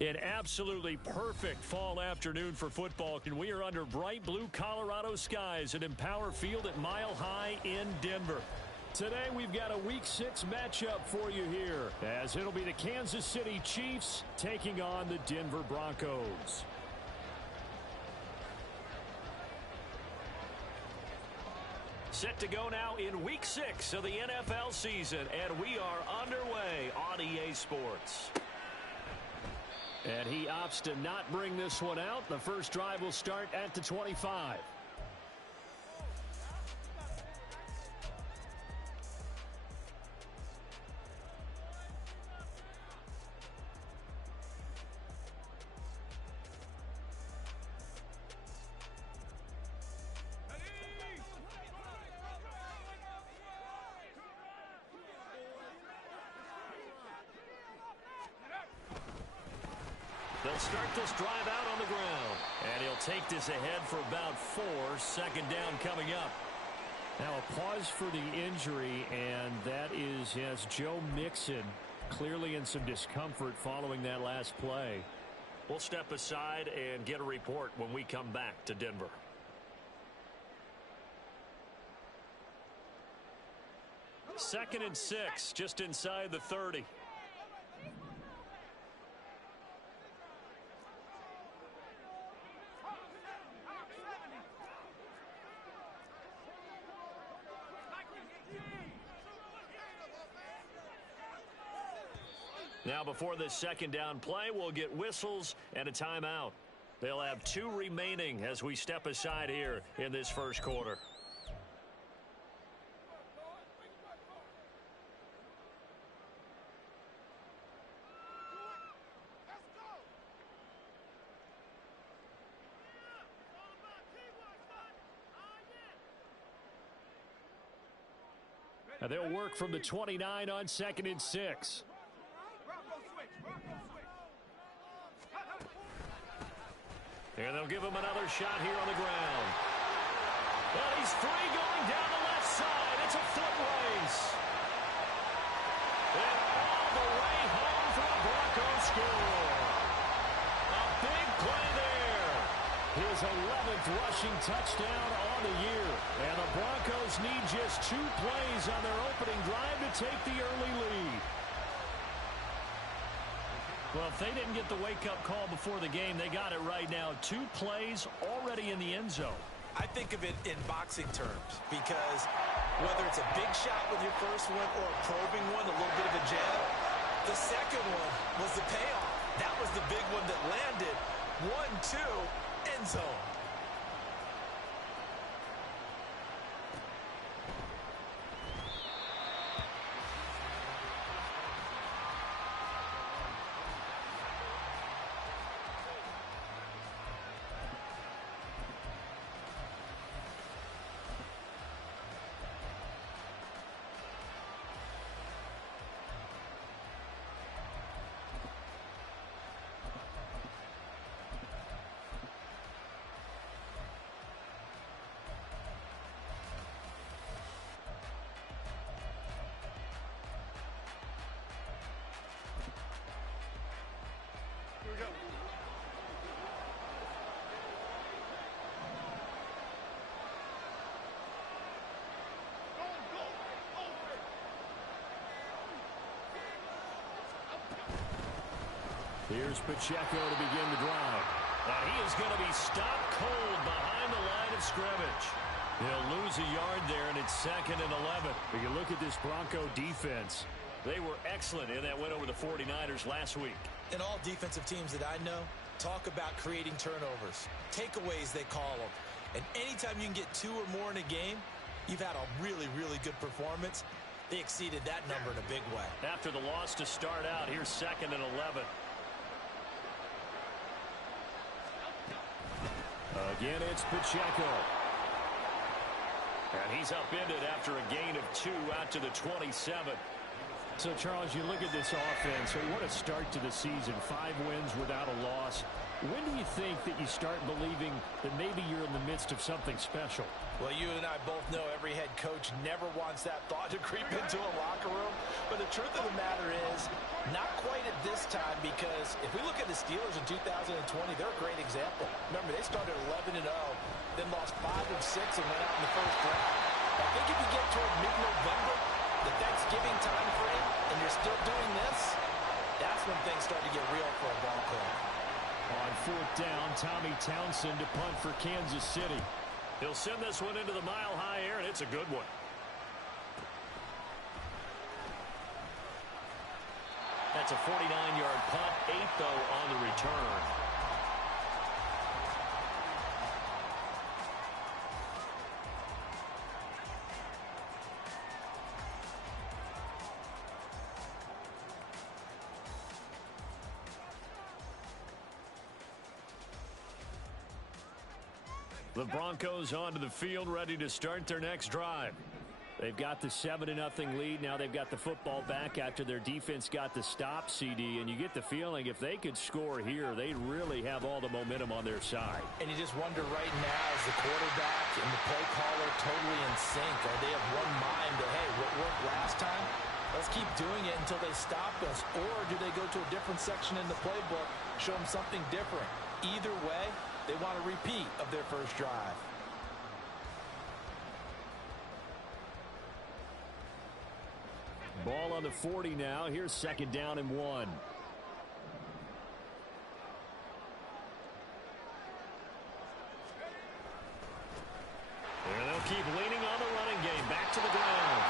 An absolutely perfect fall afternoon for football, and we are under bright blue Colorado skies at Empower Field at Mile High in Denver. Today we've got a Week 6 matchup for you here, as it'll be the Kansas City Chiefs taking on the Denver Broncos. Set to go now in Week 6 of the NFL season, and we are underway on EA Sports. And he opts to not bring this one out. The first drive will start at the 25. They'll start this drive out on the ground. And he'll take this ahead for about 4. Second down coming up. Now a pause for the injury, and that is, yes, Joe Mixon clearly in some discomfort following that last play. We'll step aside and get a report when we come back to Denver. Second and 6, just inside the 30. Now before this second down play, we'll get whistles and a timeout. They'll have 2 remaining as we step aside here in this first quarter. Now they'll work from the 29 on second and 6. And they'll give him another shot here on the ground. Well, he's free going down the left side. It's a foot race. And all the way home for a Broncos score. A big play there. His 11th rushing touchdown on the year. And the Broncos need just 2 plays on their opening drive to take the early lead. Well, if they didn't get the wake-up call before the game, they got it right now. 2 plays already in the end zone. I think of it in boxing terms because whether it's a big shot with your first one or a probing one, a little bit of a jab, the second one was the payoff. That was the big one that landed. 1-2, end zone. Here's Pacheco to begin the drive. And he is going to be stopped cold behind the line of scrimmage. He'll lose a yard there, and it's second and 11. If you look at this Bronco defense, they were excellent in that win over the 49ers last week. And all defensive teams that I know talk about creating turnovers. Takeaways, they call them. And anytime you can get 2 or more in a game, you've had a really, really good performance. They exceeded that number in a big way. After the loss to start out, here's second and 11. Again, it's Pacheco. And he's upended after a gain of 2 out to the 27. So, Charles, you look at this offense. What a start to the season. 5 wins without a loss. When do you think that you start believing that maybe you're in the midst of something special? Well, you and I both know every head coach never wants that thought to creep into a locker room. But the truth of the matter is, not quite at this time, because if we look at the Steelers in 2020, they're a great example. Remember, they started 11-0, then lost 5 of 6 and went out in the first round. I think if you get toward mid-November, the Thanksgiving time frame, and you're still doing this, that's when things start to get real for a ball club. On 4th down, Tommy Townsend to punt for Kansas City. He'll send this one into the mile-high air, and it's a good one. That's a 49-yard punt, 8, though, on the return. The Broncos onto the field, ready to start their next drive. They've got the 7-0 lead. Now they've got the football back after their defense got the stop, CD. And you get the feeling if they could score here, they'd really have all the momentum on their side. And you just wonder right now, is the quarterback and the play caller totally in sync? Are they of one mind that, hey, what worked last time? Let's keep doing it until they stop us. Or do they go to a different section in the playbook, show them something different? Either way, they want a repeat of their first drive. Ball on the 40 now. Here's 2nd down and 1. And they'll keep leaning on the running game. Back to the ground.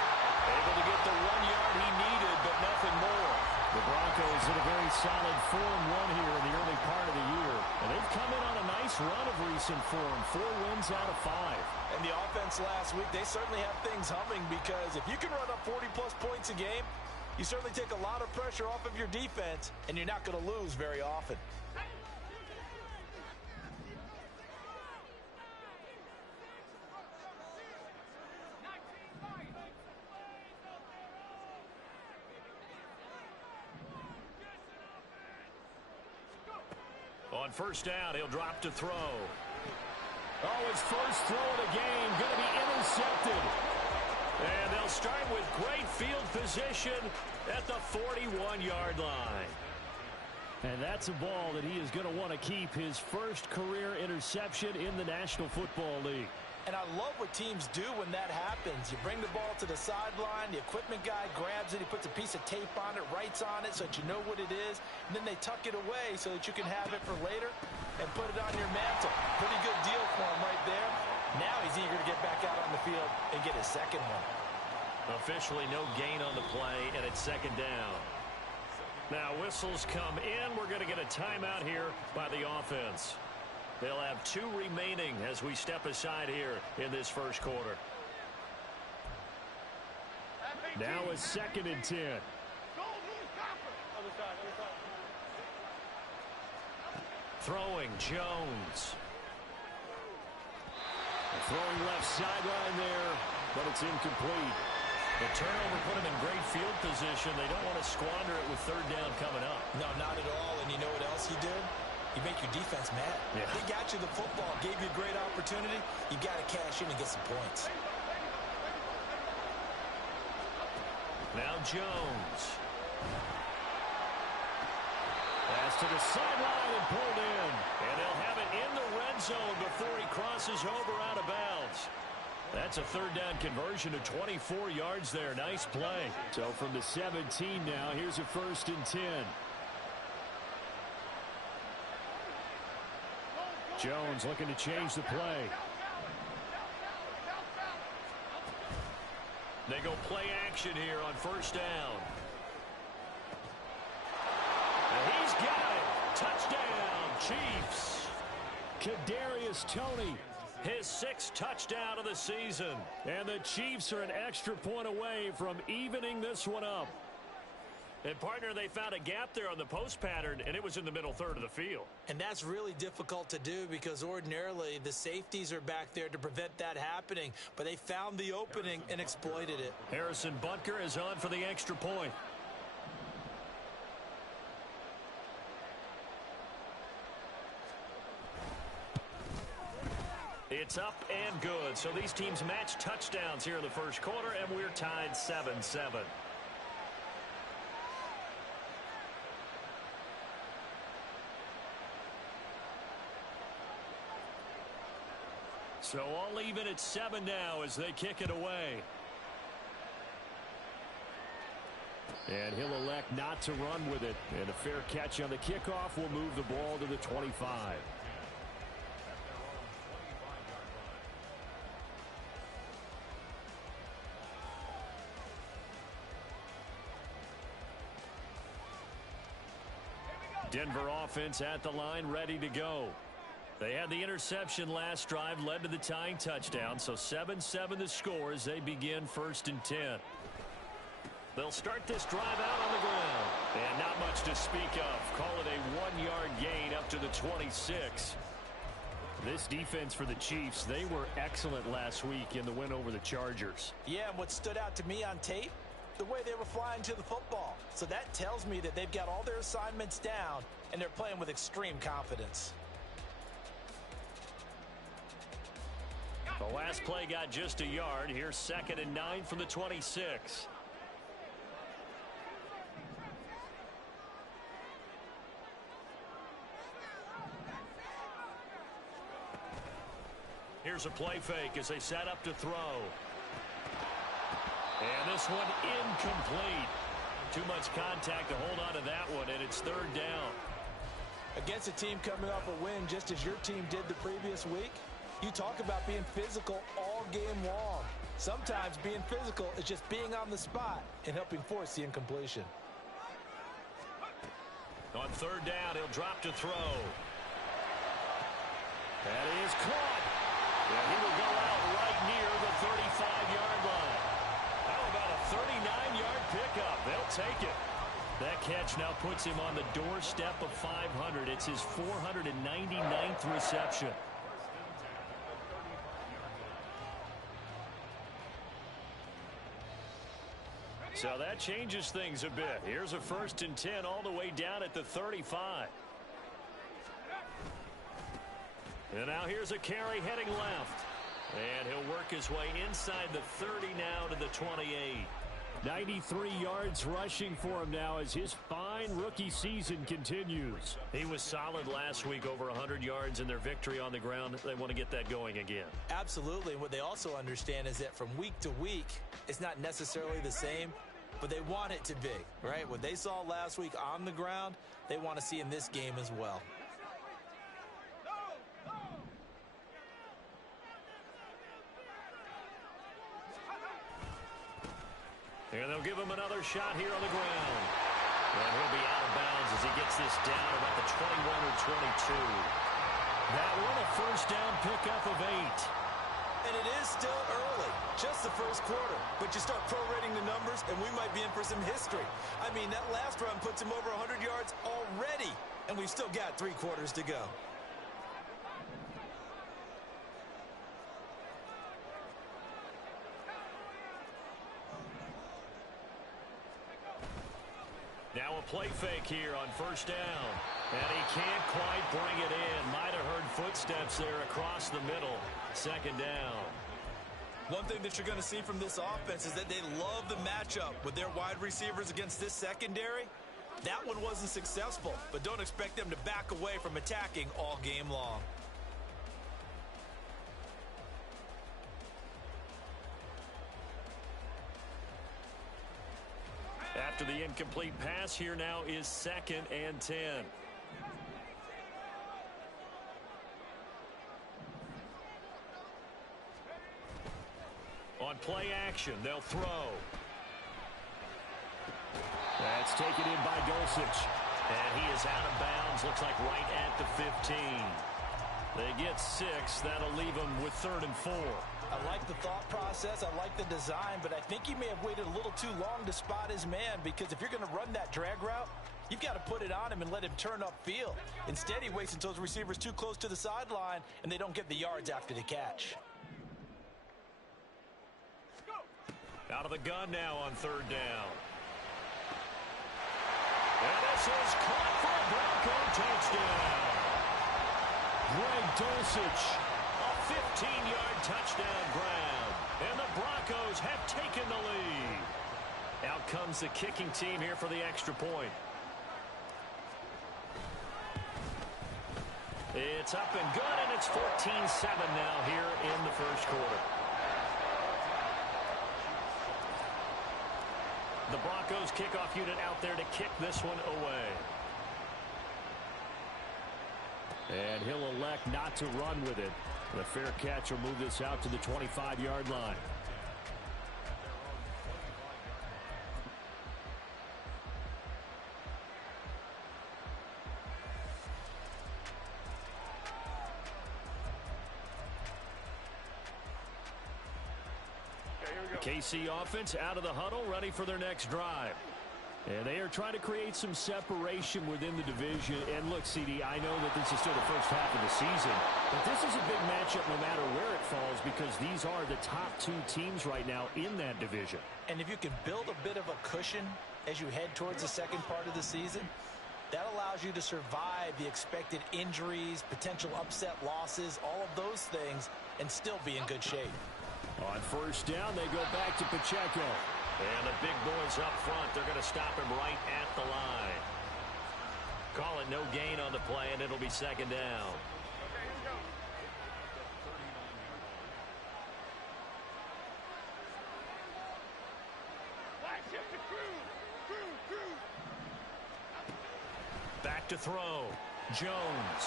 Able to get the 1 yard he needed, but nothing more. The Broncos in a very solid 4-1 here in the early part of the year. And they've come in on a nice run of recent form. 4 wins out of 5. And the offense last week, they certainly have things humming, because if you can run up 40-plus points a game, you certainly take a lot of pressure off of your defense, and you're not going to lose very often. On 1st down, he'll drop to throw. Oh, his first throw of the game going to be intercepted. And they'll start with great field position at the 41-yard line. And that's a ball that he is going to want to keep, his first career interception in the National Football League. And I love what teams do when that happens. You bring the ball to the sideline, the equipment guy grabs it, he puts a piece of tape on it, writes on it so that you know what it is, and then they tuck it away so that you can have it for later and put it on your mantle. Pretty good deal for him right there. Now he's eager to get back out on the field and get his second one. Officially no gain on the play, and it's 2nd down. Now whistles come in. We're going to get a timeout here by the offense. They'll have 2 remaining as we step aside here in this first quarter. Now a 2nd and 10. Throwing Jones. Throwing left sideline there, but it's incomplete. The turnover put him in great field position. They don't want to squander it with 3rd down coming up. No, not at all. And you know what else he did? You make your defense mad. Yeah. They got you the football, gave you a great opportunity. You got to cash in and get some points. Now Jones. Pass to the sideline and pulled in. And they'll have it in the red zone before he crosses over out of bounds. That's a 3rd down conversion to 24 yards there. Nice play. So from the 17 now, here's a 1st and 10. Jones looking to change the play. They go play action here on 1st down. And he's got it. Touchdown, Chiefs. Kadarius Toney, his 6th touchdown of the season. And the Chiefs are an extra point away from evening this one up. And, partner, they found a gap there on the post pattern, and it was in the middle 3rd of the field. And that's really difficult to do because ordinarily the safeties are back there to prevent that happening. But they found the opening and exploited it. Harrison Butker is on for the extra point. It's up and good. So these teams match touchdowns here in the first quarter, and we're tied 7-7. So all even at 7 now as they kick it away. And he'll elect not to run with it. And a fair catch on the kickoff will move the ball to the 25. Denver offense at the line, ready to go. They had the interception last drive, led to the tying touchdown. So 7-7 the score as they begin 1st and 10. They'll start this drive out on the ground. And not much to speak of. Call it a 1-yard gain up to the 26. This defense for the Chiefs, they were excellent last week in the win over the Chargers. Yeah, and what stood out to me on tape, the way they were flying to the football. So that tells me that they've got all their assignments down, and they're playing with extreme confidence. The last play got just a yard. Here's 2nd and 9 from the 26. Here's a play fake as they set up to throw. And this one incomplete. Too much contact to hold on to that one, and it's 3rd down. Against a team coming off a win just as your team did the previous week, you talk about being physical all game long. Sometimes being physical is just being on the spot and helping force the incompletion. On 3rd down, he'll drop to throw. That is caught. And he will go out right near the 35-yard line. How about a 39-yard pickup? They'll take it. That catch now puts him on the doorstep of 500. It's his 499th reception. So that changes things a bit. Here's a 1st and 10 all the way down at the 35. And now here's a carry heading left. And he'll work his way inside the 30 now to the 28. 93 yards rushing for him now as his fine rookie season continues. He was solid last week, over 100 yards in their victory on the ground. They want to get that going again. Absolutely. What they also understand is that from week to week, it's not necessarily the same, but they want it to be, right? What they saw last week on the ground, they want to see in this game as well. And they'll give him another shot here on the ground. And he'll be out of bounds as he gets this down about the 21 or 22. That one a 1st down pickup of 8. And it is still early, just the first quarter. But you start prorating the numbers, and we might be in for some history. I mean, that last run puts him over 100 yards already, and we've still got 3 quarters to go. Now a play fake here on 1st down. And he can't quite bring it in. Might have heard footsteps there across the middle. 2nd down. One thing that you're going to see from this offense is that they love the matchup with their wide receivers against this secondary. That one wasn't successful, but don't expect them to back away from attacking all game long. After the incomplete pass, here now is 2nd and 10. On play action, they'll throw. That's taken in by Dulcich. And he is out of bounds, looks like right at the 15. They get 6. That'll leave them with 3rd and 4. I like the thought process. I like the design, but I think he may have waited a little too long to spot his man, because if you're going to run that drag route, you've got to put it on him and let him turn upfield. Instead, he waits until his receiver's too close to the sideline, and they don't get the yards after the catch. Out of the gun now on 3rd down. And this is caught for a Bronco touchdown. Greg Dulcich, a 15-yard touchdown grab. And the Broncos have taken the lead. Out comes the kicking team here for the extra point. It's up and good, and it's 14-7 now here in the first quarter. The Broncos kickoff unit out there to kick this one away. And he'll elect not to run with it. The fair catch will move this out to the 25-yard line. KC offense out of the huddle, ready for their next drive. And they are trying to create some separation within the division. And look, CD, I know that this is still the first half of the season, but this is a big matchup no matter where it falls, because these are the top two teams right now in that division. And if you can build a bit of a cushion as you head towards the second part of the season, that allows you to survive the expected injuries, potential upset losses, all of those things, and still be in good shape. On first down, they go back to Pacheco. And the big boys up front, they're going to stop him right at the line. Call it no gain on the play, and it'll be second down. Back to throw. Jones.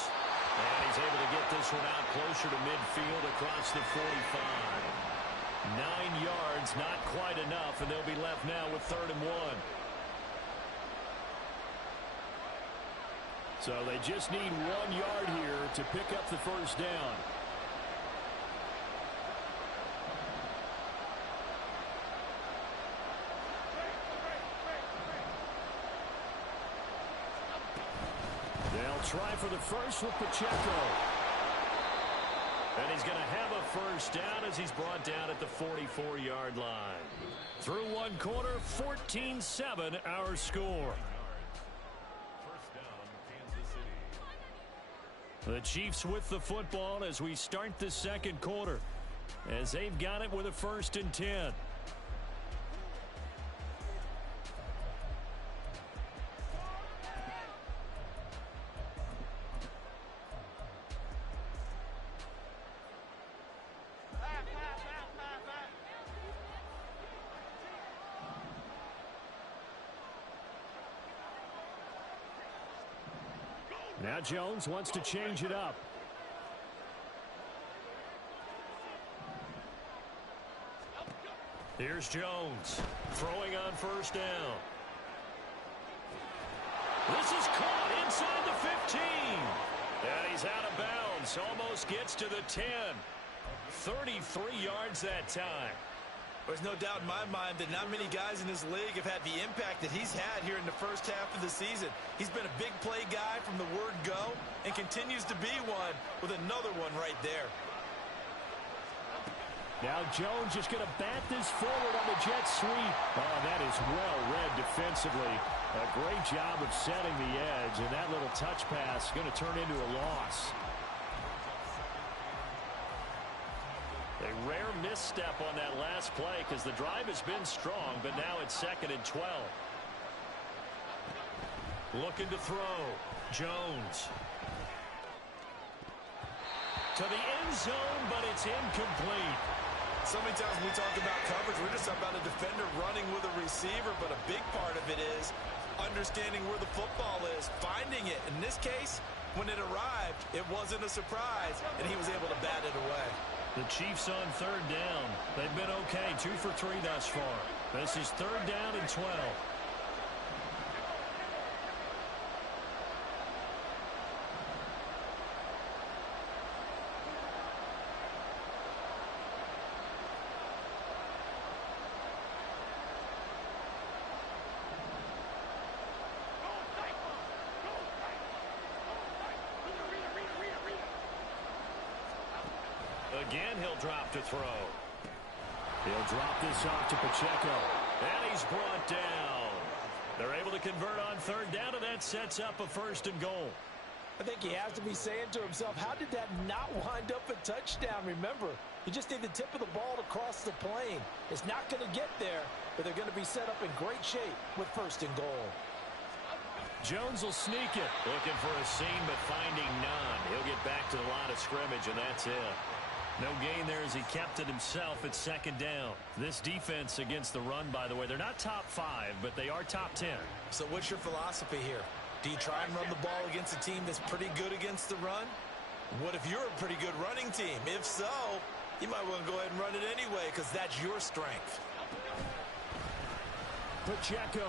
And he's able to get this one out closer to midfield across the 45. 9 yards, not quite enough, and they'll be left now with 3rd and 1. So they just need 1 yard here to pick up the first down. They'll try for the first with Pacheco. And he's going to have a first down as he's brought down at the 44-yard line. Through one quarter, 14-7 our score. The Chiefs with the football as we start the second quarter, as they've got it with a 1st and 10. Now Jones wants to change it up. Here's Jones throwing on first down. This is caught inside the 15. And he's out of bounds. Almost gets to the 10. 33 yards that time. There's no doubt in my mind that not many guys in this league have had the impact that he's had here in the first half of the season. He's been a big play guy from the word go and continues to be one with another one right there. Now Jones just going to bat this forward on the jet sweep. Oh, that is well read defensively. A great job of setting the edge, and that little touch pass going to turn into a loss. A rare misstep on that last play because the drive has been strong, but now it's 2nd and 12. Looking to throw. Jones. To the end zone, but it's incomplete. So many times when we talk about coverage, we're just about a defender running with a receiver, but a big part of it is understanding where the football is, finding it. In this case, when it arrived, it wasn't a surprise, and he was able to bat it away. The Chiefs on 3rd down. They've been okay, 2 for 3 thus far. This is 3rd down and 12. Again, he'll drop to throw. He'll drop this off to Pacheco. And he's brought down. They're able to convert on 3rd down, and that sets up a 1st and goal. I think he has to be saying to himself, how did that not wind up a touchdown? Remember, you just need the tip of the ball to cross the plane. It's not going to get there, but they're going to be set up in great shape with 1st and goal. Jones will sneak it. Looking for a seam, but finding none. He'll get back to the line of scrimmage, and that's it. No gain there as he kept it himself at 2nd down. This defense against the run, by the way, they're not top 5, but they are top 10. So what's your philosophy here? Do you try and run the ball against a team that's pretty good against the run? What if you're a pretty good running team? If so, you might want to go ahead and run it anyway because that's your strength. Pacheco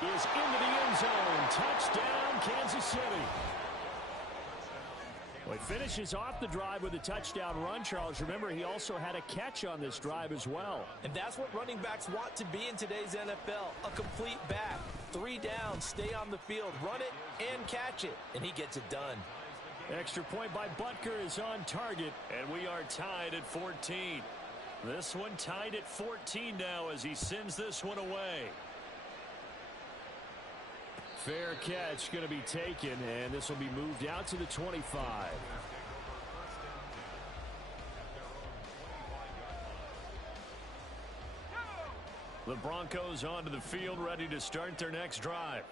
is into the end zone. Touchdown, Kansas City. Well, he finishes off the drive with a touchdown run, Charles. Remember, he also had a catch on this drive as well. And that's what running backs want to be in today's NFL, a complete back. 3 down, stay on the field, run it, and catch it. And he gets it done. Extra point by Butker is on target, and we are tied at 14. This one tied at 14 now as he sends this one away. Fair catch going to be taken, and this will be moved out to the 25. The Broncos onto the field, ready to start their next drive.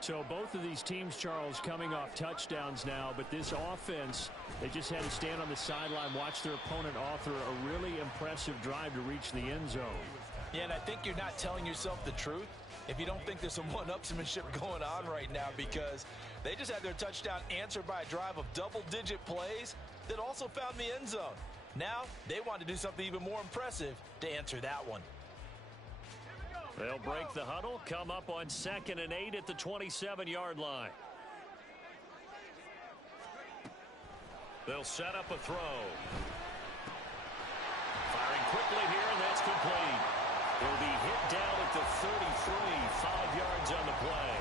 So both of these teams, Charles, coming off touchdowns now, but this offense, they just had to stand on the sideline, watch their opponent author a really impressive drive to reach the end zone. Yeah, and I think you're not telling yourself the truth if you don't think there's some one-upsmanship going on right now, because they just had their touchdown answered by a drive of double-digit plays that also found the end zone. Now they want to do something even more impressive to answer that one. They'll break the huddle, come up on 2nd and 8 at the 27-yard line. They'll set up a throw. Firing quickly here, and that's complete. He'll be hit down at the 33, 5 yards on the play.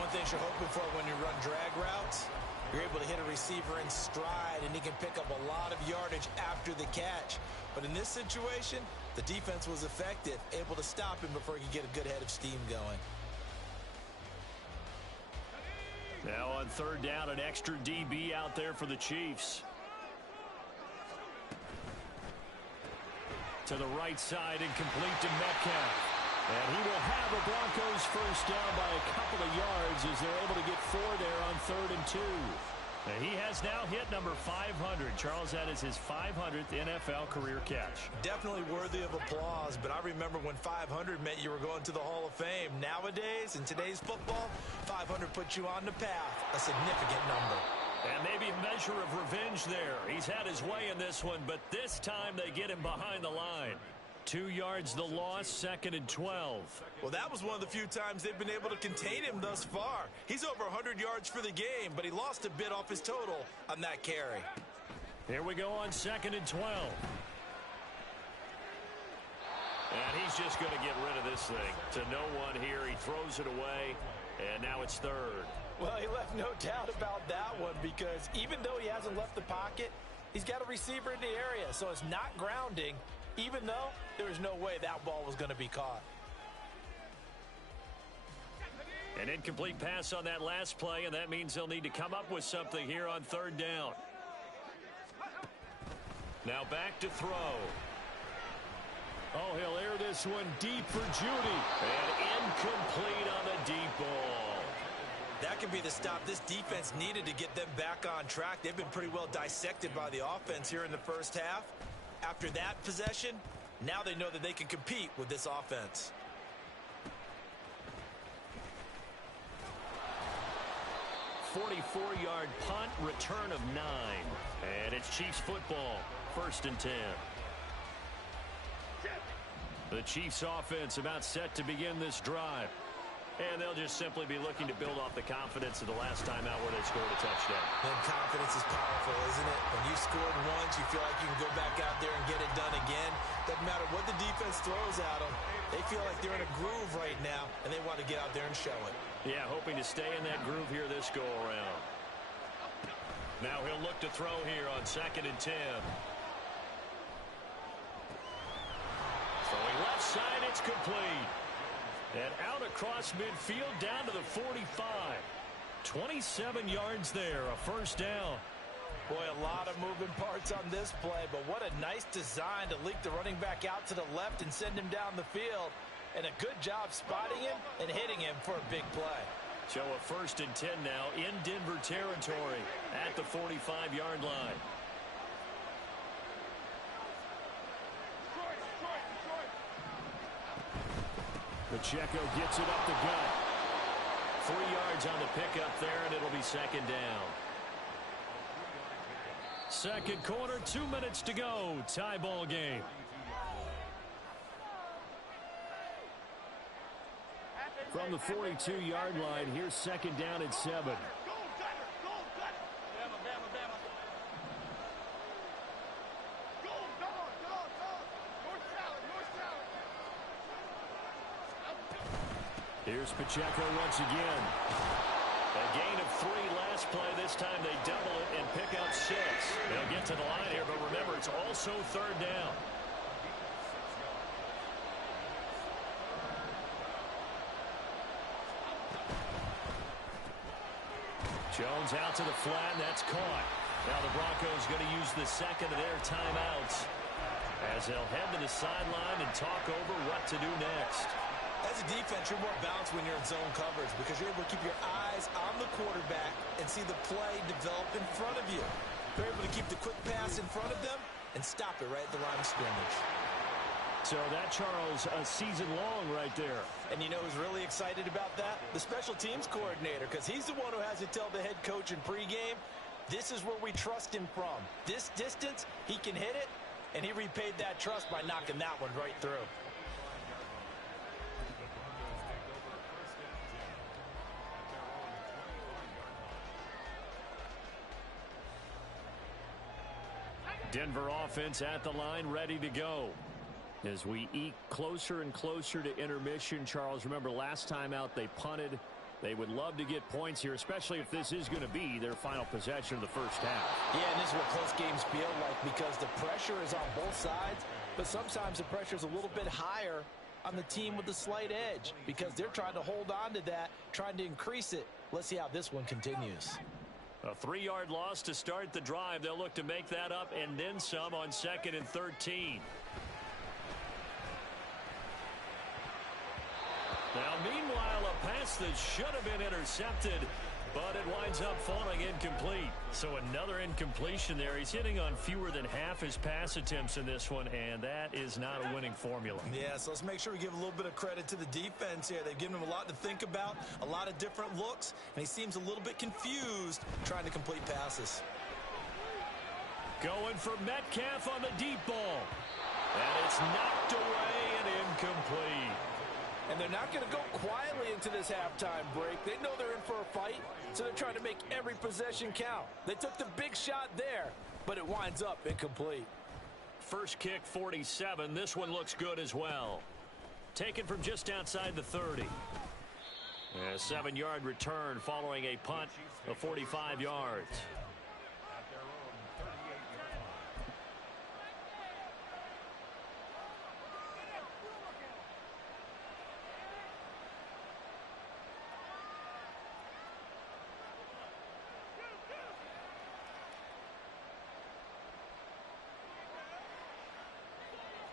One thing you're hoping for when you run drag routes, you're able to hit a receiver in stride, and he can pick up a lot of yardage after the catch. But in this situation, the defense was effective, able to stop him before he could get a good head of steam going. Now on 3rd down, an extra DB out there for the Chiefs. To the right side and complete to Metcalf. And he will have a Broncos 1st down by a couple of yards as they're able to get 4 there on 3rd and 2. And he has now hit number 500. Charles, that is his 500th NFL career catch. Definitely worthy of applause, but I remember when 500 meant you were going to the Hall of Fame. Nowadays, in today's football, 500 puts you on the path, a significant number. And maybe a measure of revenge there. He's had his way in this one, but this time they get him behind the line. 2 yards the loss, 2nd and 12. Well, that was one of the few times they've been able to contain him thus far. He's over 100 yards for the game, but he lost a bit off his total on that carry. Here we go on 2nd and 12. And he's just going to get rid of this thing. To no one here, he throws it away, and now it's 3rd. Well, he left no doubt about that one, because even though he hasn't left the pocket, he's got a receiver in the area, so it's not grounding, even though there was no way that ball was going to be caught. An incomplete pass on that last play, and that means they'll need to come up with something here on 3rd down. Now back to throw. Oh, he'll air this one deep for Judy. And incomplete on the deep ball. That could be the stop this defense needed to get them back on track. They've been pretty well dissected by the offense here in the 1st half. After that possession, now they know that they can compete with this offense. A 44-yard punt, return of 9. And it's Chiefs football, 1st and 10. The Chiefs offense about set to begin this drive. And they'll just simply be looking to build off the confidence of the last time out where they scored a touchdown. And confidence is powerful, isn't it? When you've scored once, you feel like you can go back out there and get it done again. Doesn't matter what the defense throws at them. They feel like they're in a groove right now, and they want to get out there and show it. Yeah, hoping to stay in that groove here this go-around. Now he'll look to throw here on 2nd and 10. Throwing left side, it's complete. And out across midfield down to the 45. 27 yards there, a first down. Boy, a lot of moving parts on this play, but what a nice design to leak the running back out to the left and send him down the field. And a good job spotting him and hitting him for a big play. So a 1st and 10 now in Denver territory at the 45-yard line. Pacheco gets it up the gut. 3 yards on the pickup there, and it'll be 2nd down. 2nd quarter, 2 minutes to go. Tie ball game. From the 42-yard line, here's 2nd down and 7. Here's Pacheco once again. A gain of 3 last play. This time they double it and pick up 6. They'll get to the line here, but remember, it's also 3rd down. Jones out to the flat, and that's caught. Now the Broncos going to use the 2nd of their timeouts as they'll head to the sideline and talk over what to do next. As a defense, you're more balanced when you're in zone coverage because you're able to keep your eyes on the quarterback and see the play develop in front of you. You're able to keep the quick pass in front of them and stop it right at the line of scrimmage. So that, Charles, a season long right there. And you know who's really excited about that? The special teams coordinator, because he's the one who has to tell the head coach in pregame, this is where we trust him from. This distance, he can hit it, and he repaid that trust by knocking that one right through. Denver offense at the line, ready to go. As we eke closer and closer to intermission, Charles, remember last time out they punted. They would love to get points here, especially if this is going to be their final possession of the first half. Yeah, and this is what close games feel like because the pressure is on both sides, but sometimes the pressure is a little bit higher on the team with the slight edge because they're trying to hold on to that, trying to increase it. Let's see how this one continues. A 3-yard loss to start the drive. They'll look to make that up and then some on 2nd and 13. Now, meanwhile, a pass that should have been intercepted, but it winds up falling incomplete. So another incompletion there. He's hitting on fewer than half his pass attempts in this one, and that is not a winning formula. Yeah, so let's make sure we give a little bit of credit to the defense here. They've given him a lot to think about, a lot of different looks, and he seems a little bit confused trying to complete passes. Going for Metcalf on the deep ball. And it's knocked away and incomplete. And they're not going to go quietly into this halftime break. They know they're in for a fight, so they're trying to make every possession count. They took the big shot there, but it winds up incomplete. First kick, 47. This one looks good as well. Taken from just outside the 30. A 7-yard return following a punt of 45 yards.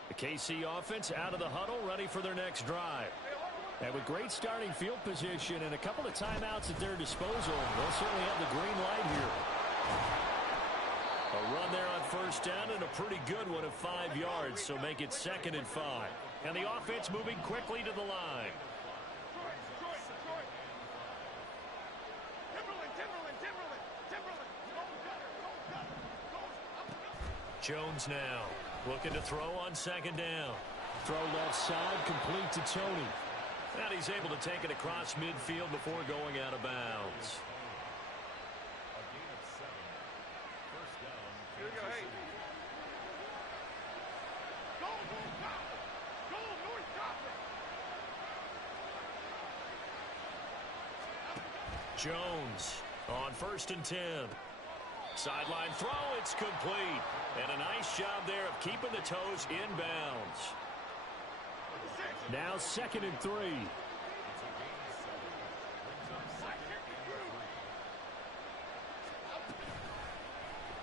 The KC offense out of the huddle, ready for their next drive. And with great starting field position and a couple of timeouts at their disposal, they'll certainly have the green light here. A run there on first down and a pretty good one of 5 yards, so make it 2nd and 5. And the offense moving quickly to the line. Jones now looking to throw on 2nd down. Throw left side, complete to Tony. And he's able to take it across midfield before going out of bounds. Jones on 1st and 10. Sideline throw, it's complete. And a nice job there of keeping the toes inbounds. Now 2nd and 3.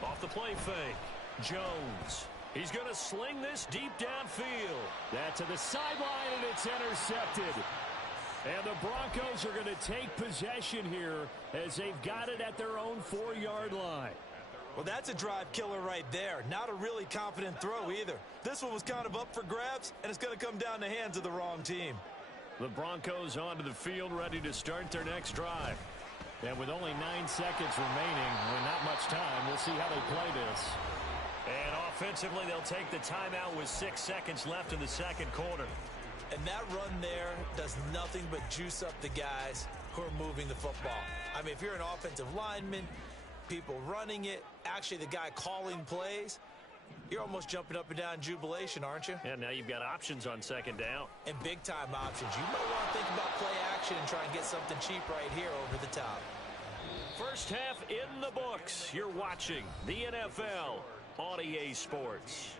Off the play fake. Jones. He's going to sling this deep downfield. That's to the sideline, and it's intercepted. And the Broncos are going to take possession here as they've got it at their own 4-yard line. Well, that's a drive killer right there. Not a really confident throw either. This one was kind of up for grabs, and it's going to come down the hands of the wrong team. The Broncos onto the field, ready to start their next drive. And with only 9 seconds remaining, and not much time, we'll see how they play this. And offensively, they'll take the timeout with 6 seconds left in the second quarter. And that run there does nothing but juice up the guys who are moving the football. I mean, if you're an offensive lineman, people running it, actually the guy calling plays, you're almost jumping up and down in jubilation, aren't you? Yeah, now you've got options on second down. And big-time options. You might want to think about play action and try and get something cheap right here over the top. First half in the books. You're watching the NFL on EA Sports.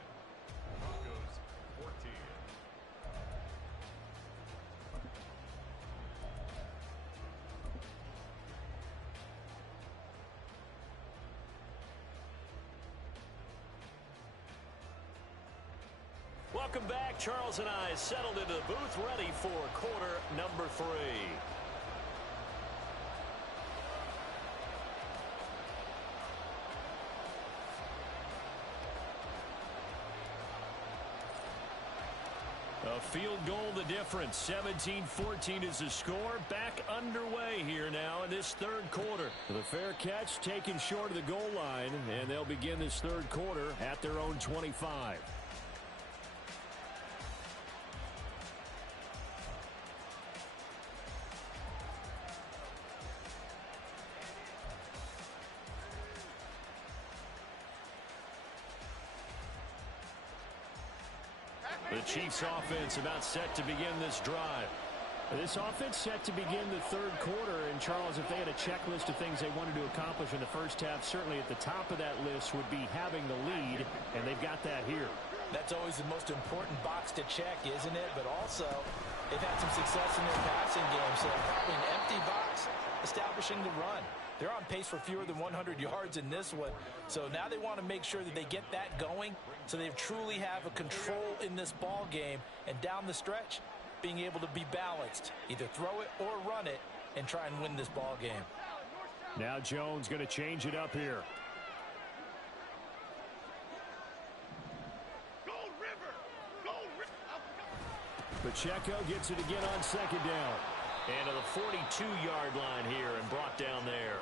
Welcome back. Charles and I settled into the booth, ready for quarter number 3. A field goal the difference. 17-14 is the score. Back underway here now in this third quarter. The fair catch taken short of the goal line, and they'll begin this third quarter at their own 25. The Chiefs offense about set to begin this drive. This offense set to begin the third quarter. And, Charles, if they had a checklist of things they wanted to accomplish in the first half, certainly at the top of that list would be having the lead, and they've got that here. That's always the most important box to check, isn't it? But also, they've had some success in their passing game, so probably an empty box establishing the run. They're on pace for fewer than 100 yards in this one. So now they want to make sure that they get that going so they truly have a control in this ball game. And down the stretch, being able to be balanced. Either throw it or run it and try and win this ball game. Now Jones going to change it up here. Pacheco gets it again on second down. And to the 42-yard line here and brought down there.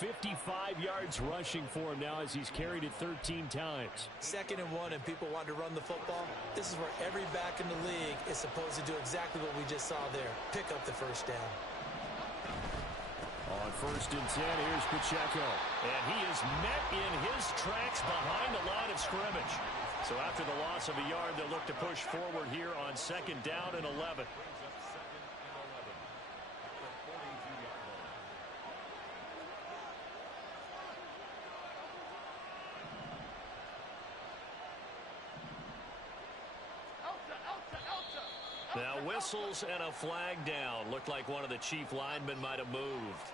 55 yards rushing for him now as he's carried it 13 times. 2nd and 1 and people want to run the football. This is where every back in the league is supposed to do exactly what we just saw there. Pick up the first down. On 1st and 10, here's Pacheco. And he is met in his tracks behind the line of scrimmage. So after the loss of a yard, they'll look to push forward here on 2nd down and 11. Now whistles and a flag down. Looked like one of the Chief linemen might have moved.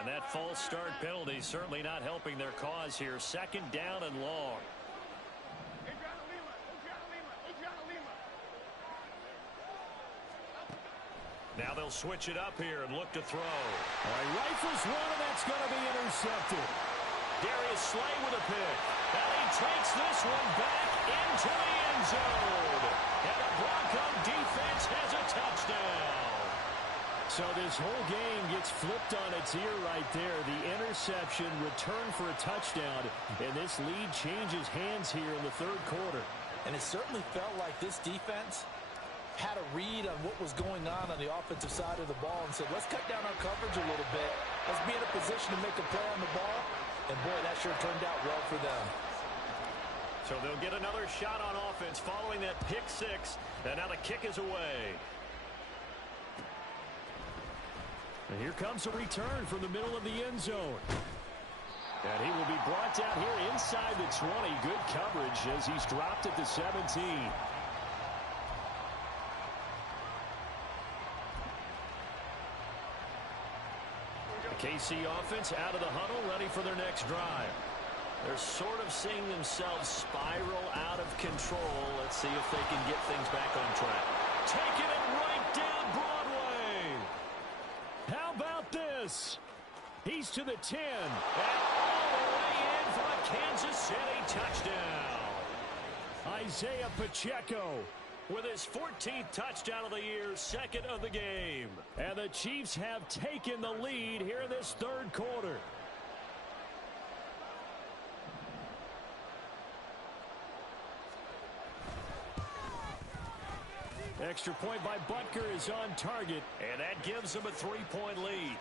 And that false start penalty certainly not helping their cause here. 2nd down and long. Now they'll switch it up here and look to throw. All right, rifles one, and that's going to be intercepted. Darius Slay with a pick. And he takes this one back into the end zone. And the Bronco defense has a touchdown. So this whole game gets flipped on its ear right there. The interception, return for a touchdown, and this lead changes hands here in the third quarter. And it certainly felt like this defense had a read on what was going on the offensive side of the ball and said, let's cut down our coverage a little bit. Let's be in a position to make a play on the ball. And, boy, that sure turned out well for them. So they'll get another shot on offense following that pick 6. And now the kick is away. And here comes a return from the middle of the end zone. And he will be brought down here inside the 20. Good coverage as he's dropped at the 17. The KC offense out of the huddle, ready for their next drive. They're sort of seeing themselves spiral out of control. Let's see if they can get things back on track. Taking it right down Broadway. How about this? He's to the 10. And all the way in for a Kansas City touchdown. Isaiah Pacheco with his 14th touchdown of the year, second of the game. And the Chiefs have taken the lead here in this third quarter. Extra point by Butker is on target, and that gives them a 3-point lead.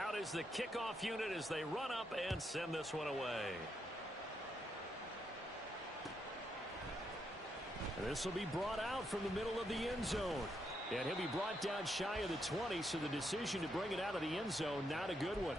Out is the kickoff unit as they run up and send this one away. This will be brought out from the middle of the end zone. And he'll be brought down shy of the 20, so the decision to bring it out of the end zone, not a good one.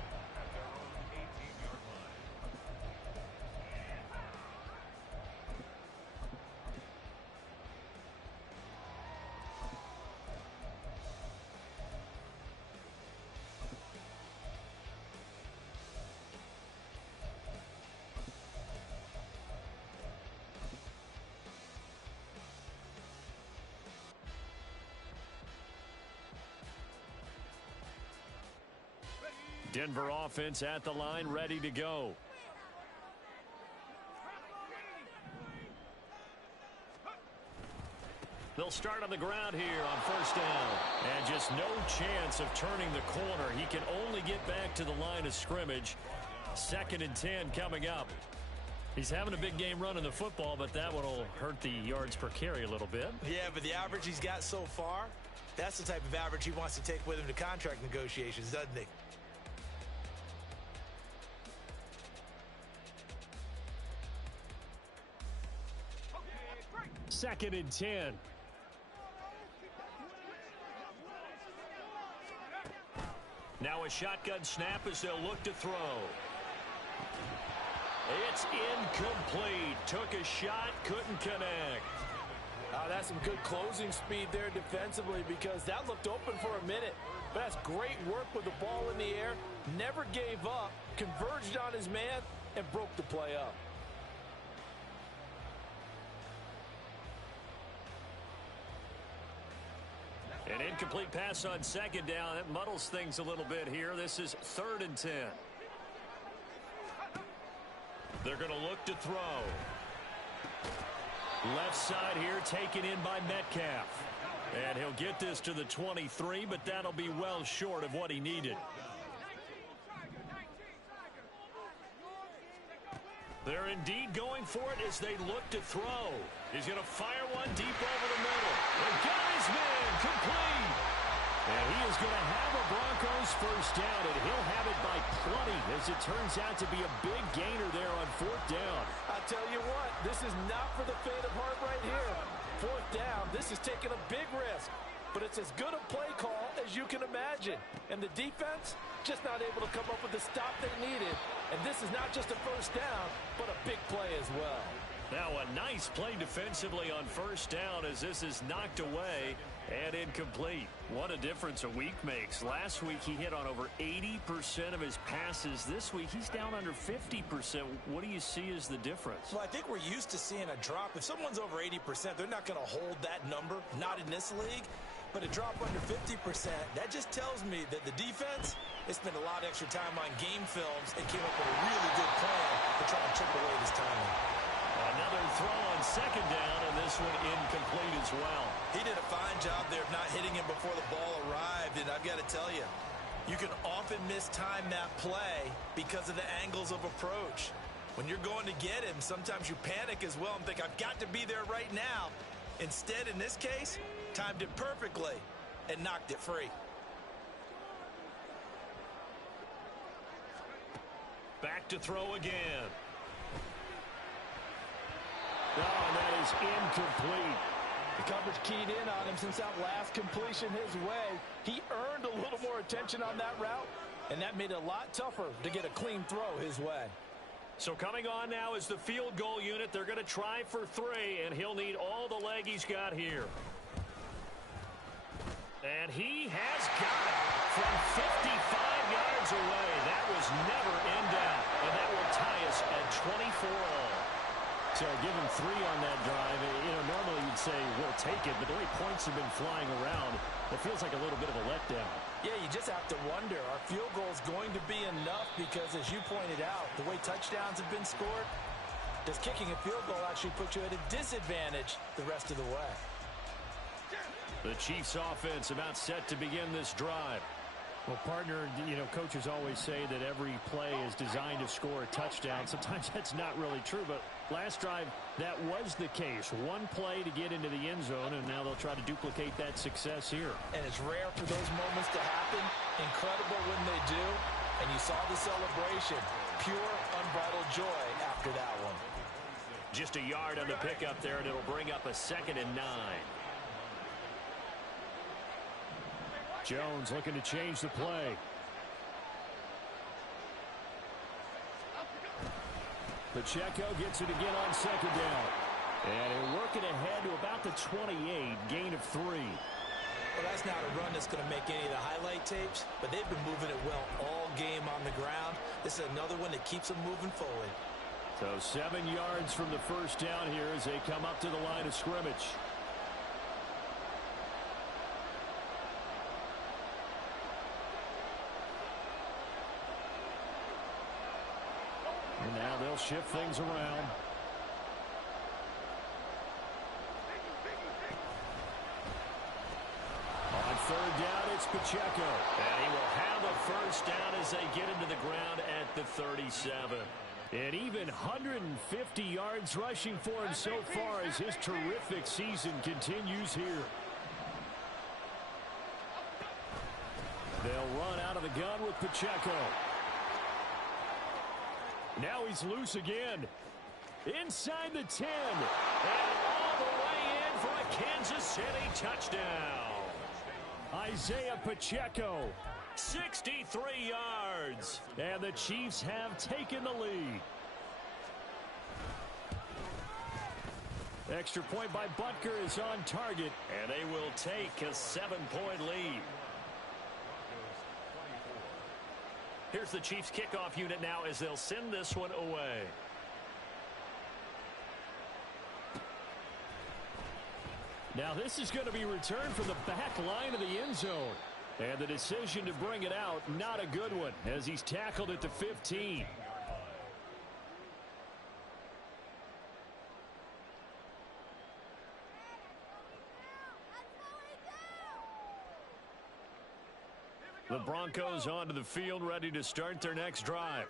Denver offense at the line, ready to go. They'll start on the ground here on first down. And just no chance of turning the corner. He can only get back to the line of scrimmage. 2nd and 10 coming up. He's having a big game running the football, but that one will hurt the yards per carry a little bit. Yeah, but the average he's got so far, that's the type of average he wants to take with him to contract negotiations, doesn't he? 2nd and 10. Now a shotgun snap as they'll look to throw. It's incomplete. Took a shot, couldn't connect. That's some good closing speed there defensively because that looked open for a minute. But that's great work with the ball in the air. Never gave up, converged on his man, and broke the play up. An incomplete pass on 2nd down. That muddles things a little bit here. This is 3rd and 10. They're going to look to throw. Left side here taken in by Metcalf. And he'll get this to the 23, but that'll be well short of what he needed. They're indeed going for it as they look to throw. He's going to fire one deep over the middle. And got his man complete. And he is going to have a Broncos first down, and he'll have it by plenty as it turns out to be a big gainer there on 4th down. I tell you what, this is not for the faint of heart right here. 4th down, this is taking a big risk. But it's as good a play call as you can imagine. And the defense just not able to come up with the stop they needed. And this is not just a first down, but a big play as well. Now a nice play defensively on first down as this is knocked away and incomplete. What a difference a week makes. Last week he hit on over 80% of his passes. This week he's down under 50%. What do you see as the difference? Well, I think we're used to seeing a drop. If someone's over 80%, they're not going to hold that number, not in this league. But a drop under 50%, that just tells me that the defense, they spent a lot of extra time on game films and came up with a really good plan to try to chip away this timing. Another throw on 2nd down, and this one incomplete as well. He did a fine job there of not hitting him before the ball arrived, and I've got to tell you, you can often mistime that play because of the angles of approach. When you're going to get him, sometimes you panic as well and think, I've got to be there right now. Instead, in this case, timed it perfectly and knocked it free. to throw again. Oh, and that is incomplete. The coverage keyed in on him since that last completion his way. He earned a little more attention on that route, and that made it a lot tougher to get a clean throw his way. So coming on now is the field goal unit. They're going to try for 3, and he'll need all the leg he's got here. And he has got it from 55 yards away. That was never in doubt, and that will tie us at 24 all. So give him 3 on that drive. You know, normally you'd say we'll take it, but the way points have been flying around, it feels like a little bit of a letdown. Yeah, you just have to wonder, are field goals going to be enough? Because as you pointed out, the way touchdowns have been scored, does kicking a field goal actually put you at a disadvantage the rest of the way? The Chiefs offense about set to begin this drive. Well, partner, you know, coaches always say that every play is designed to score a touchdown. Sometimes that's not really true, but last drive, that was the case. One play to get into the end zone, and now they'll try to duplicate that success here. And it's rare for those moments to happen. Incredible when they do. And you saw the celebration. Pure, unbridled joy after that one. Just a yard on the pickup there, and it'll bring up a 2nd and 9. Jones looking to change the play. Pacheco gets it again on 2nd down. And they're working ahead to about the 28, gain of 3. Well, that's not a run that's going to make any of the highlight tapes, but they've been moving it well all game on the ground. This is another one that keeps them moving forward. So 7 yards from the first down here as they come up to the line of scrimmage. And now they'll shift things around. On 3rd down, it's Pacheco. And he will have a first down as they get into the ground at the 37. And even 150 yards rushing for him so far as his terrific season continues here. They'll run out of the gun with Pacheco. Now he's loose again. Inside the 10. And all the way in for a Kansas City touchdown. Isaiah Pacheco. 63 yards. And the Chiefs have taken the lead. Extra point by Butker is on target. And they will take a 7-point lead. Here's the Chiefs kickoff unit now as they'll send this one away. Now this is going to be returned from the back line of the end zone. And the decision to bring it out, not a good one, as he's tackled at the 15. The Broncos onto the field, ready to start their next drive.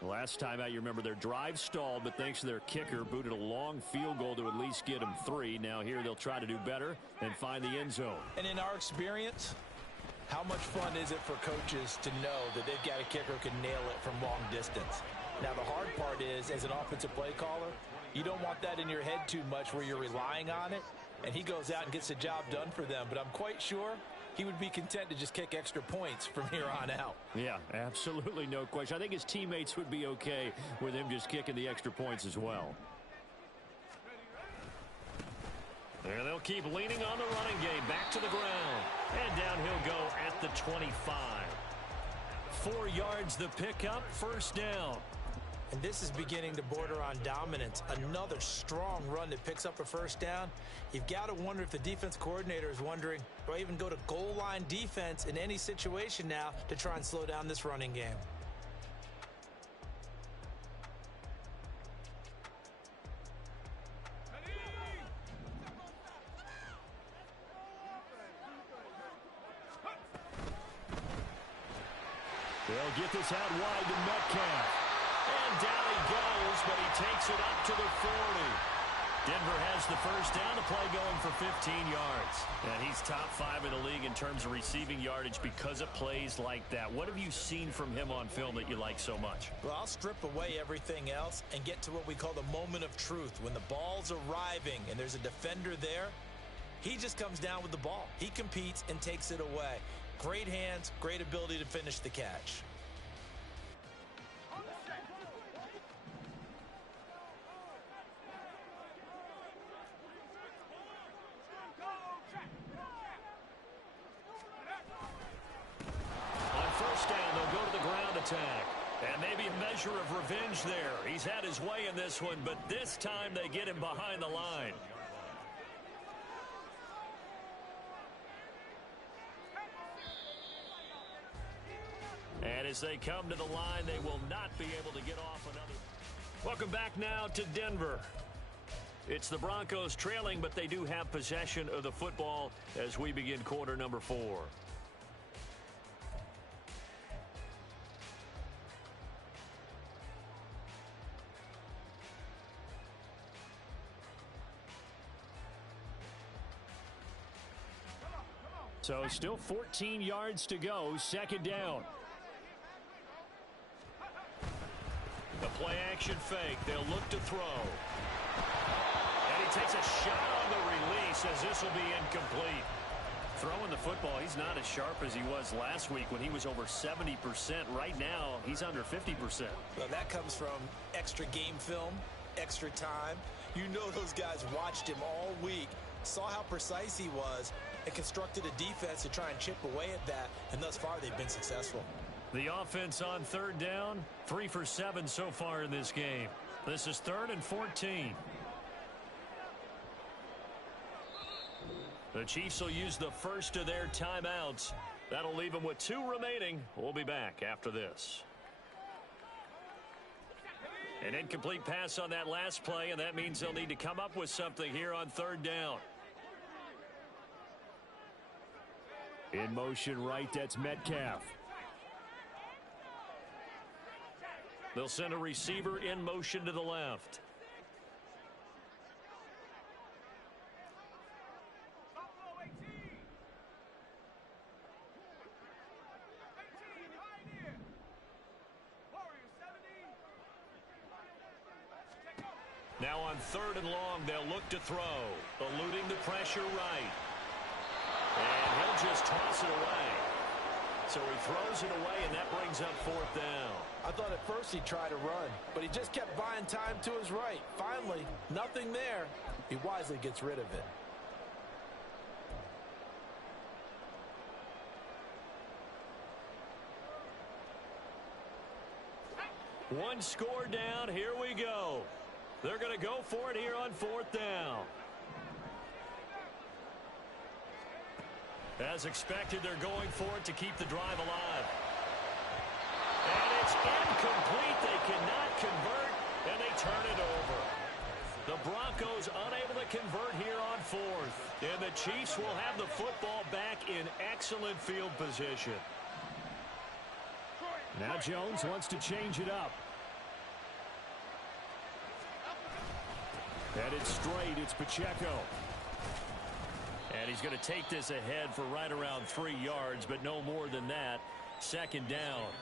Last time out, you remember their drive stalled, but thanks to their kicker, booted a long field goal to at least get them 3. Now here they'll try to do better and find the end zone. And in our experience, how much fun is it for coaches to know that they've got a kicker who can nail it from long distance? Now the hard part is, as an offensive play caller, you don't want that in your head too much where you're relying on it, and he goes out and gets the job done for them. But I'm quite sure he would be content to just kick extra points from here on out. Yeah, absolutely no question. I think his teammates would be okay with him just kicking the extra points as well. And they'll keep leaning on the running game. Back to the ground. And down he'll go at the 25. 4 yards the pickup, first down. And this is beginning to border on dominance. Another strong run that picks up a first down. You've got to wonder if the defense coordinator is wondering, do I even go to goal line defense in any situation now to try and slow down this running game? They'll get this out wide to Metcalf. And down he goes, but he takes it up to the 40. Denver has the first down. The play going for 15 yards. And he's top 5 in the league in terms of receiving yardage because of plays like that. What have you seen from him on film that you like so much? Well, I'll strip away everything else and get to what we call the moment of truth. When the ball's arriving and there's a defender there, he just comes down with the ball. He competes and takes it away. Great hands, great ability to finish the catch. And maybe a measure of revenge there. He's had his way in this one, but this time they get him behind the line. And as they come to the line, they will not be able to get off another. Welcome back now to Denver. It's the Broncos trailing, but they do have possession of the football as we begin quarter number 4. So still 14 yards to go, second down. The play action fake. They'll look to throw. And he takes a shot on the release as this will be incomplete. Throwing the football, he's not as sharp as he was last week when he was over 70%. Right now, he's under 50%. Well, that comes from extra game film, extra time. You know those guys watched him all week, saw how precise he was, and constructed a defense to try and chip away at that, and thus far they've been successful. The offense on third down, 3 for 7 so far in this game. This is 3rd and 14. The Chiefs will use the first of their timeouts. That'll leave them with 2 remaining. We'll be back after this. An incomplete pass on that last play, and that means they'll need to come up with something here on third down. In motion right, that's Metcalf. They'll send a receiver in motion to the left. Now on 3rd and long, they'll look to throw, eluding the pressure right. And he'll just toss it away. So he throws it away, and that brings up 4th down. I thought at first he'd try to run, but he just kept buying time to his right. Finally, nothing there. He wisely gets rid of it. One score down. Here we go. They're going to go for it here on 4th down. As expected, they're going for it to keep the drive alive. And it's incomplete. They cannot convert, and they turn it over. The Broncos unable to convert here on 4th. And the Chiefs will have the football back in excellent field position. Now Jones wants to change it up. Headed straight, it's Pacheco. And he's going to take this ahead for right around 3 yards, but no more than that. 2nd down.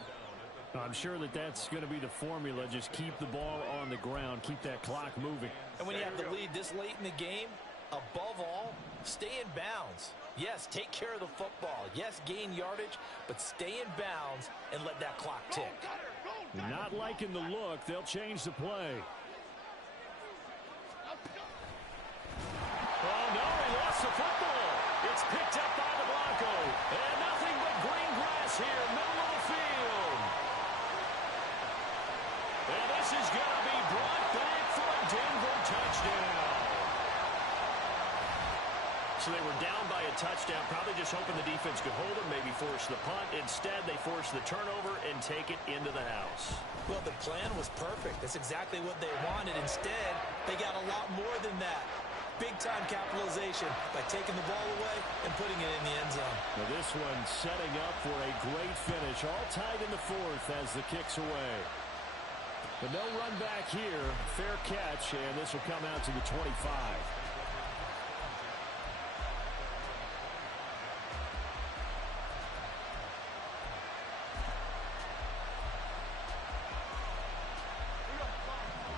I'm sure that that's going to be the formula. Just keep the ball on the ground. Keep that clock moving. And when you have the lead this late in the game, above all, stay in bounds. Yes, take care of the football. Yes, gain yardage, but stay in bounds and let that clock tick. Not liking the look. They'll change the play. Oh, no, he lost the football. It's picked up by the Broncos. And nothing but green grass here, middle of the field. And this is going to be brought back for a Denver touchdown. So they were down by a touchdown, probably just hoping the defense could hold them, maybe force the punt. Instead, they forced the turnover and take it into the house. Well, the plan was perfect. That's exactly what they wanted. Instead, they got a lot more than that. Big-time capitalization by taking the ball away and putting it in the end zone. Now this one setting up for a great finish. All tied in the 4th as the kick's away. But no run back here. Fair catch, and this will come out to the 25.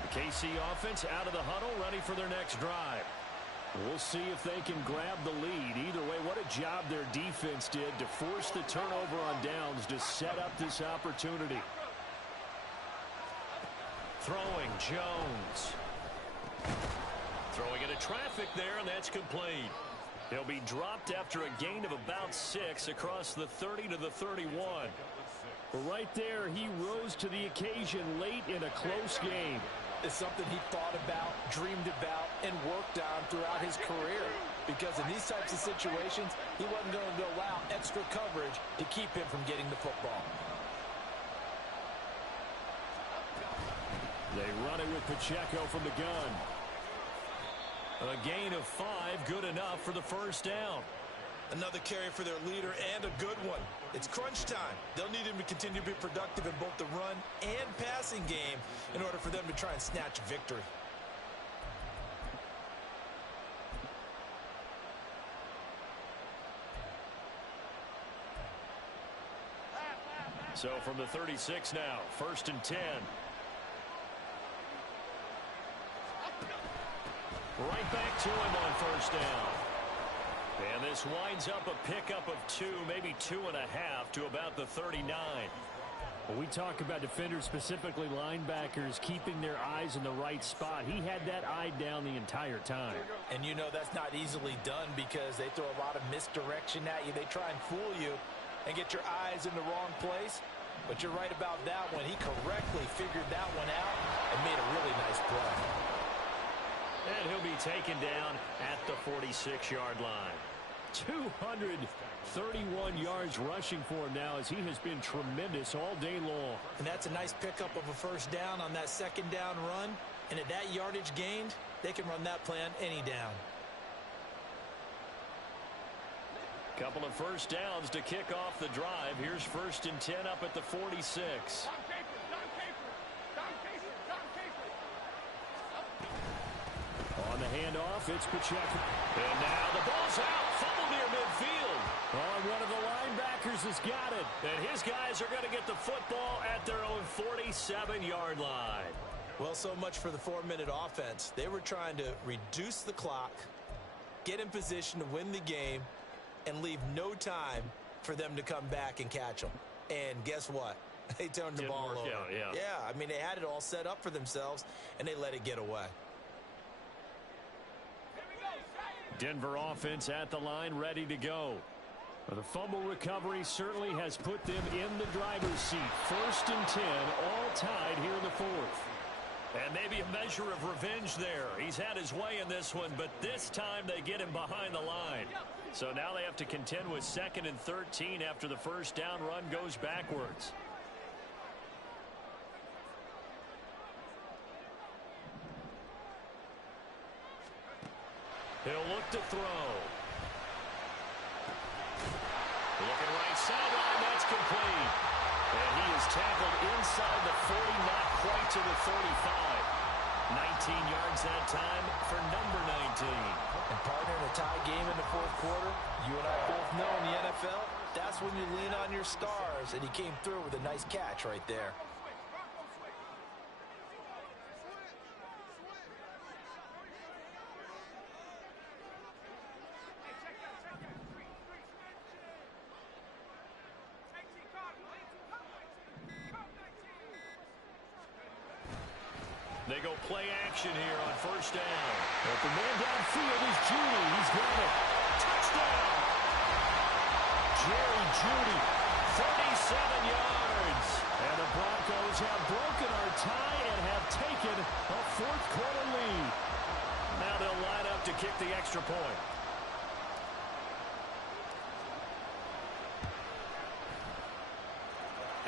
The KC offense out of the huddle, ready for their next drive. We'll see if they can grab the lead. Either way, what a job their defense did to force the turnover on downs to set up this opportunity. Throwing, Jones. Throwing into traffic there, and that's complete. He'll be dropped after a gain of about 6 across the 30 to the 31. But right there, he rose to the occasion late in a close game. It's something he thought about, dreamed about, and worked on throughout his career. Because in these types of situations, he wasn't going to allow extra coverage to keep him from getting the football. They run it with Pacheco from the gun. A gain of 5, good enough for the first down. Another carry for their leader, and a good one. It's crunch time. They'll need him to continue to be productive in both the run and passing game in order for them to try and snatch victory. So from the 36 now, 1st and 10. Right back to him on first down. And this winds up a pickup of 2, maybe 2.5 to about the 39. When we talk about defenders, specifically linebackers, keeping their eyes in the right spot, he had that eye down the entire time. And you know that's not easily done because they throw a lot of misdirection at you. They try and fool you and get your eyes in the wrong place. But you're right about that one. He correctly figured that one out and made a really nice play. And he'll be taken down at the 46-yard line. 231 yards rushing for him now as he has been tremendous all day long. And that's a nice pickup of a first down on that second down run. And at that yardage gained, they can run that play on any down. Couple of first downs to kick off the drive. Here's 1st and 10 up at the 46. On the handoff, it's Pacheco. And now the ball's out. Fumble near midfield. Oh, one of the linebackers has got it. And his guys are going to get the football at their own 47-yard line. Well, so much for the 4-minute offense. They were trying to reduce the clock, get in position to win the game, and leave no time for them to come back and catch them. And guess what? They turned the ball over. Yeah, I mean, they had it all set up for themselves, and they let it get away. Denver offense at the line, ready to go. The fumble recovery certainly has put them in the driver's seat. 1st and 10, all tied here in the 4th. And maybe a measure of revenge there. He's had his way in this one, but this time they get him behind the line. So now they have to contend with 2nd and 13 after the first down run goes backwards. He'll look to throw. Looking right sideline, that's complete. And he is tackled inside the 40, not quite to the 35. 19 yards that time for number 19. And partner, in a tie game in the 4th quarter, you and I both know in the NFL, that's when you lean on your stars. And he came through with a nice catch right there. They go play action here on first down. But the man downfield is Judy. He's got it. Touchdown! Jerry Judy, 37 yards. And the Broncos have broken our tie and have taken a 4th quarter lead. Now they'll line up to kick the extra point.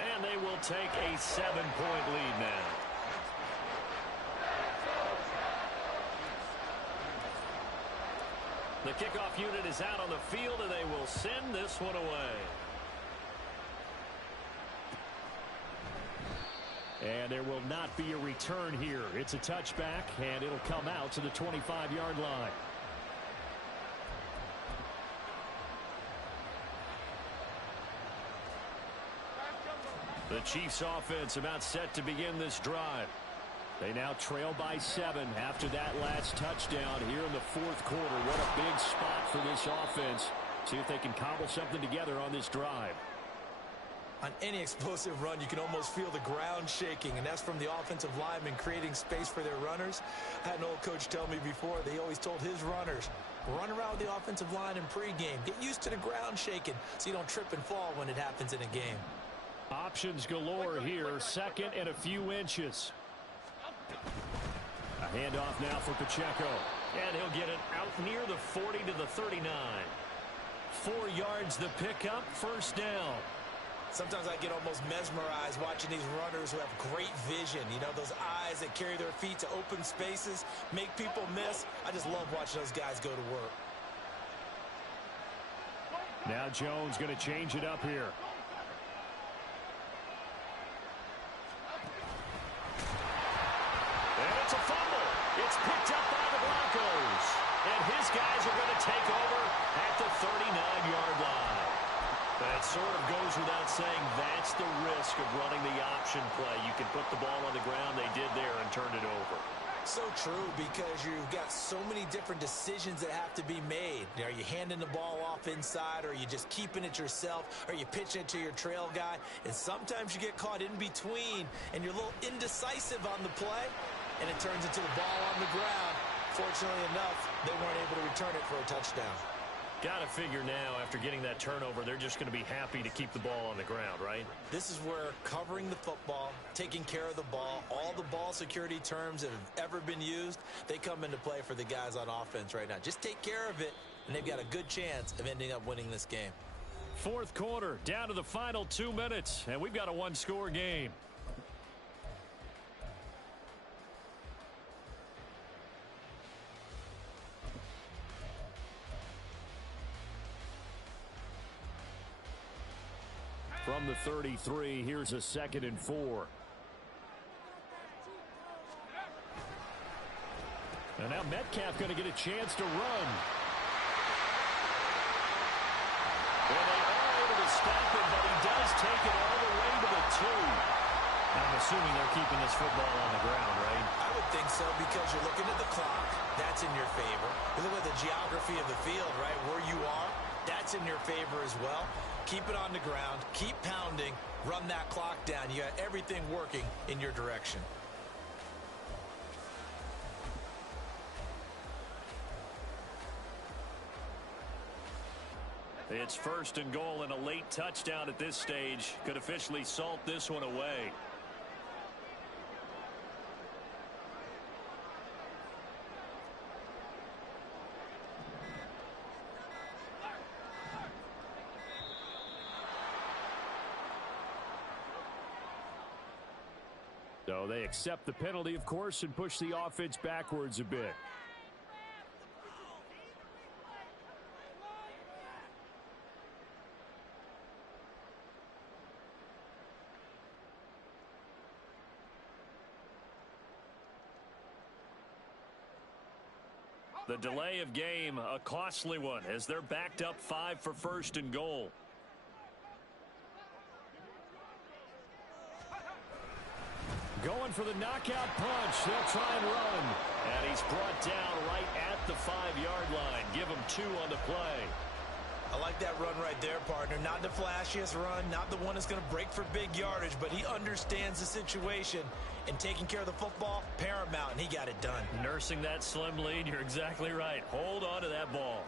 And they will take a 7-point lead now. The kickoff unit is out on the field, and they will send this one away. And there will not be a return here. It's a touchback, and it'll come out to the 25-yard line. The Chiefs offense about set to begin this drive. They now trail by 7 after that last touchdown here in the fourth quarter. What a big spot for this offense. See if they can cobble something together on this drive. On any explosive run, you can almost feel the ground shaking, and that's from the offensive linemen creating space for their runners. I had an old coach tell me before, they always told his runners, run around with the offensive line in pregame. Get used to the ground shaking so you don't trip and fall when it happens in a game. Options galore here, second and a few inches. A handoff now for Pacheco. And he'll get it out near the 40 to the 39. 4 yards the pickup, first down. Sometimes I get almost mesmerized watching these runners who have great vision. You know, those eyes that carry their feet to open spaces, make people miss. I just love watching those guys go to work. Now Jones going to change it up here. And it's a fumble. It's picked up by the Broncos. And his guys are going to take over at the 39-yard line. That sort of goes without saying that's the risk of running the option play. You can put the ball on the ground. They did there and turned it over. So true, because you've got so many different decisions that have to be made. Are you handing the ball off inside, or are you just keeping it yourself? Are you pitching it to your trail guy? And sometimes you get caught in between, and you're a little indecisive on the play, and it turns into the ball on the ground. Fortunately enough, they weren't able to return it for a touchdown. Got to figure now, after getting that turnover, they're just going to be happy to keep the ball on the ground, right? This is where covering the football, taking care of the ball, all the ball security terms that have ever been used, they come into play for the guys on offense right now. Just take care of it, and they've got a good chance of ending up winning this game. Fourth quarter, down to the final 2 minutes, and we've got a one-score game. From the 33, here's a 2nd and 4. And now Metcalf going to get a chance to run. Well, they are able to stop it, but he does take it all the way to the 2. I'm assuming they're keeping this football on the ground, right? I would think so, because you're looking at the clock. That's in your favor. You look at the geography of the field, right, where you are. That's in your favor as well. Keep it on the ground. Keep pounding. Run that clock down. You got everything working in your direction. It's 1st and goal, and a late touchdown at this stage could officially salt this one away. So they accept the penalty, of course, and push the offense backwards a bit. The delay of game, a costly one, as they're backed up 5 for 1st and goal. Going for the knockout punch. They'll try and run. And he's brought down right at the 5-yard line. Give him 2 on the play. I like that run right there, partner. Not the flashiest run, not the one that's going to break for big yardage, but he understands the situation, and taking care of the football, paramount, and he got it done. Nursing that slim lead, you're exactly right. Hold on to that ball.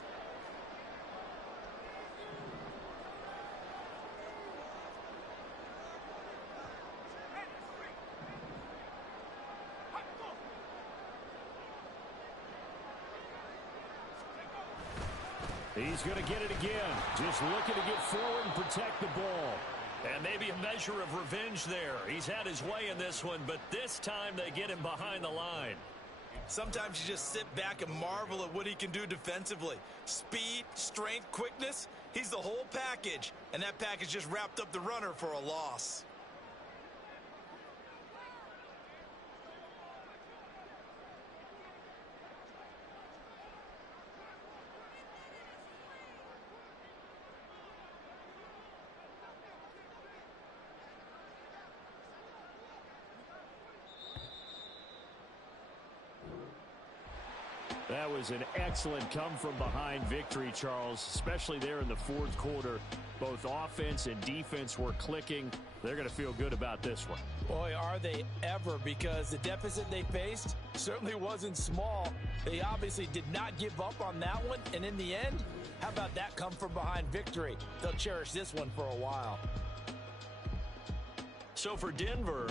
He's going to get it again. Just looking to get forward and protect the ball. And maybe a measure of revenge there. He's had his way in this one, but this time they get him behind the line. Sometimes you just sit back and marvel at what he can do defensively. Speed, strength, quickness, he's the whole package. And that package just wrapped up the runner for a loss. That was an excellent come-from-behind victory, Charles, especially there in the fourth quarter. Both offense and defense were clicking. They're going to feel good about this one. Boy, are they ever, because the deficit they faced certainly wasn't small. They obviously did not give up on that one, and in the end, how about that come-from-behind victory? They'll cherish this one for a while. So for Denver...